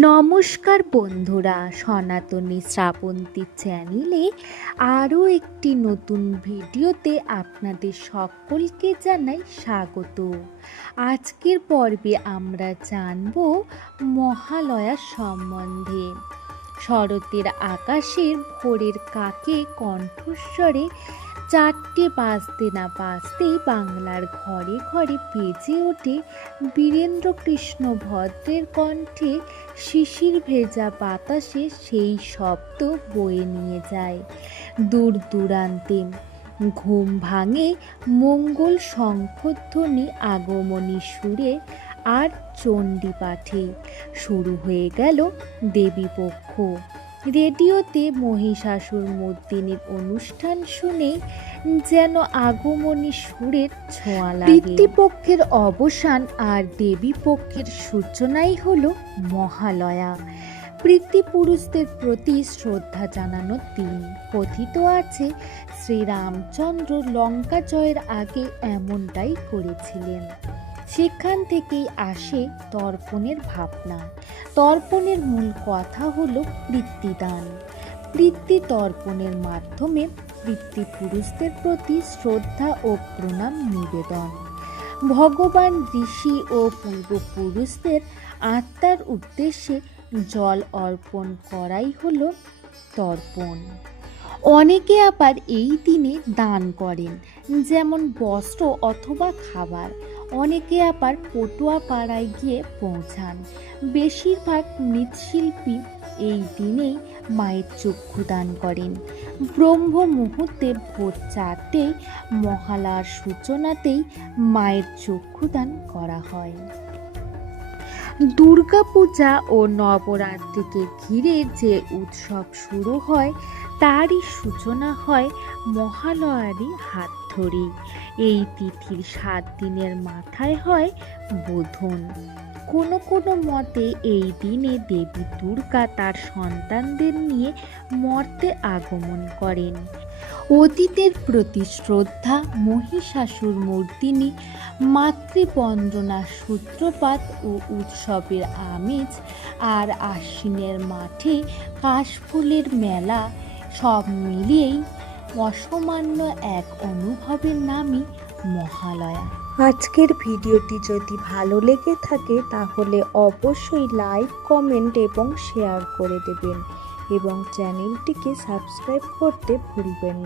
নমস্কার বন্ধুরা, সনাতনী শ্রাবন্তী চ্যানেলে আরও একটি নতুন ভিডিওতে আপনাদের সকলকে জানাই স্বাগত। আজকের পর্বে আমরা জানব মহালয়া সম্বন্ধে। শরতের আকাশের ভোরের কাকে কণ্ঠস্বরে 4টে বাজতে না বাজতেই বাংলার ঘরে ঘরে বেজে ওঠে বীরেন্দ্রকৃষ্ণ ভদ্রের কণ্ঠে শিশির ভেজা বাতাসে সেই শব্দ বয়ে নিয়ে যায় দূর দূরান্তে। ঘুম ভাঙে মঙ্গল শঙ্খধ্বনি আগমনী সুরে আর চণ্ডী পাঠে। শুরু হয়ে গেল দেবীপক্ষ। রেডিওতে মহিষাসুর মর্দিনীর অনুষ্ঠান শুনে যেন আগমনী সুরের ছোঁয়া লাগে। পিতৃপক্ষের অবসান আর দেবীপক্ষের সূচনাই হলো মহালয়া, পিতৃপুরুষদের প্রতি শ্রদ্ধা জানানোর দিন। কথিত আছে শ্রীরামচন্দ্র লঙ্কা জয়ের আগে এমনটাই করেছিলেন। সেখান থেকেই আসে তর্পণের ভাবনা। তর্পণের মূল কথা হলো পিতৃদান। পিতৃ তর্পণের মাধ্যমে পিতৃপুরুষদের প্রতি শ্রদ্ধা ও প্রণাম নিবেদন। ভগবান, ঋষি ও পূর্বপুরুষদের আত্মার উদ্দেশ্যে জল অর্পণ করাই হলো তর্পণ। অনেকে আবার এই দিনে দান করেন, যেমন বস্ত্র অথবা খাবার। অনেকে আবার পটুয়া পাড়ায় গিয়ে পৌঁছান। বেশিরভাগ মৃৎশিল্পী এই দিনেই মায়ের চক্ষুদান করেন। ব্রহ্ম মুহূর্তে ভোর 4টে মহালয়ার সূচনাতেই মায়ের চক্ষুদান করা হয়। দুর্গাপূজা ও নবরাত্রিকে ঘিরে যে উৎসব শুরু হয় তারই সূচনা হয় মহালয়ারই হাত ধরে। এই তিথির 7 দিনের মাথায় হয় বোধন। কোনো কোনো মতে এই দিনে দেবী দুর্গা তার সন্তানদের নিয়ে মর্তে আগমন করেন। অতীতের প্রতি শ্রদ্ধা, মহিষাসুর মর্দিনী, মাতৃবন্দনার সূত্রপাত ও উৎসবের আমেজ আর আশ্বিনের মাঠে কাশফুলের মেলা সব মিলিয়েই অসামান্য এক অনুভবের নামই মহালয়া। আজকের ভিডিওটি যদি ভালো লেগে থাকে তাহলে অবশ্যই লাইক, কমেন্ট এবং শেয়ার করে দেবেন এবং চ্যানেলটিকে সাবস্ক্রাইব করতে ভুলবেন না।